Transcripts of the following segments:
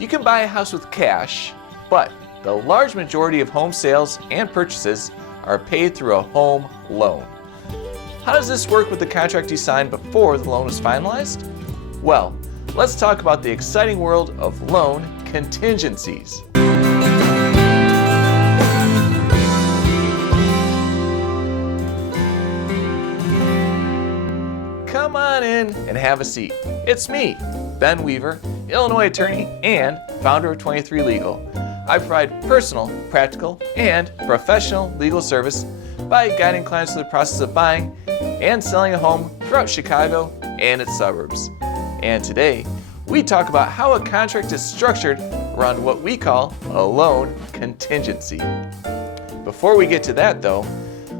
You can buy a house with cash, but the large majority of home sales and purchases are paid through a home loan. How does this work with the contract you signed before the loan was finalized? Well, let's talk about the exciting world of loan contingencies. Come on in and have a seat. It's me, Ben Weaver, Illinois attorney and founder of 23 Legal. I provide personal, practical, and professional legal service by guiding clients through the process of buying and selling a home throughout Chicago and its suburbs. And today, we talk about how a contract is structured around what we call a loan contingency. Before we get to that though,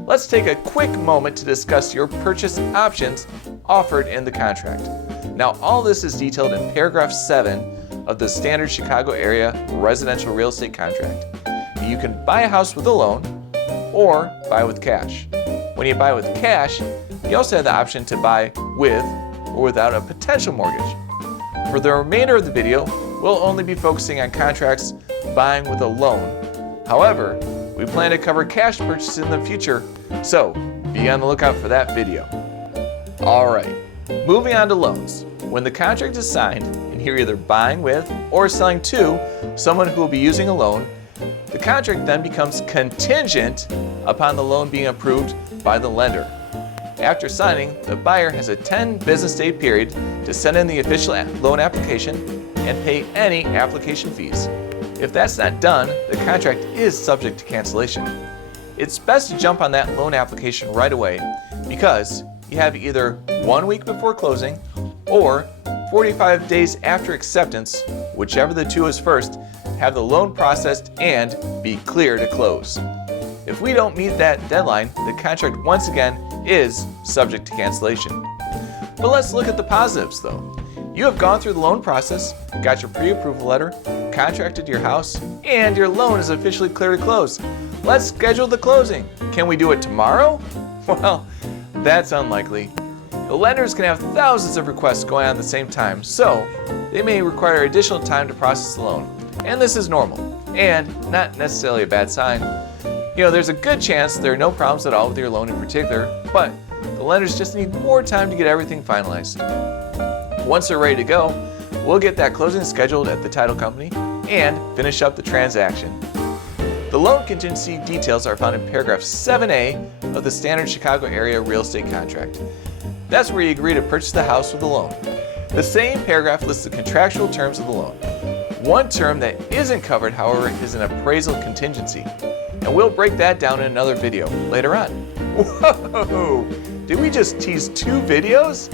let's take a quick moment to discuss your purchase options offered in the contract. Now, all this is detailed in paragraph 7 of the standard Chicago area residential real estate contract. You can buy a house with a loan or buy with cash. When you buy with cash, you also have the option to buy with or without a potential mortgage. For the remainder of the video, we'll only be focusing on contracts buying with a loan. However, we plan to cover cash purchases in the future, so be on the lookout for that video. Alright, moving on to loans. When the contract is signed and you're either buying with or selling to someone who will be using a loan, the contract then becomes contingent upon the loan being approved by the lender. After signing, the buyer has a 10 business day period to send in the official loan application and pay any application fees. If that's not done, the contract is subject to cancellation. It's best to jump on that loan application right away because you have either 1 week before closing or 45 days after acceptance, whichever the two is first, have the loan processed and be clear to close. If we don't meet that deadline, the contract once again is subject to cancellation. But let's look at the positives though. You have gone through the loan process, got your pre-approval letter, contracted your house, and your loan is officially clear to close. Let's schedule the closing. Can we do it tomorrow? Well, that's unlikely. The lenders can have thousands of requests going on at the same time, so they may require additional time to process the loan. And this is normal, and not necessarily a bad sign. There's a good chance there are no problems at all with your loan in particular, but the lenders just need more time to get everything finalized. Once they're ready to go, we'll get that closing scheduled at the title company and finish up the transaction. The loan contingency details are found in paragraph 7A of the standard Chicago area real estate contract. That's where you agree to purchase the house with a loan. The same paragraph lists the contractual terms of the loan. One term that isn't covered, however, is an appraisal contingency. And we'll break that down in another video later on. Whoa! Did we just tease 2 videos?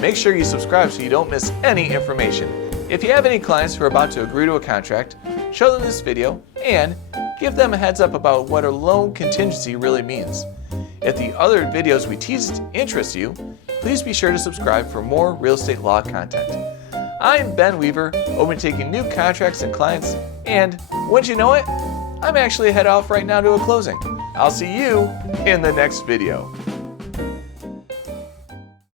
Make sure you subscribe so you don't miss any information. If you have any clients who are about to agree to a contract, show them this video and give them a heads up about what a loan contingency really means. If the other videos we teased interest you, please be sure to subscribe for more real estate law content. I'm Ben Weaver, open to taking new contracts and clients, and wouldn't you know it, I'm actually head off right now to a closing. I'll see you in the next video.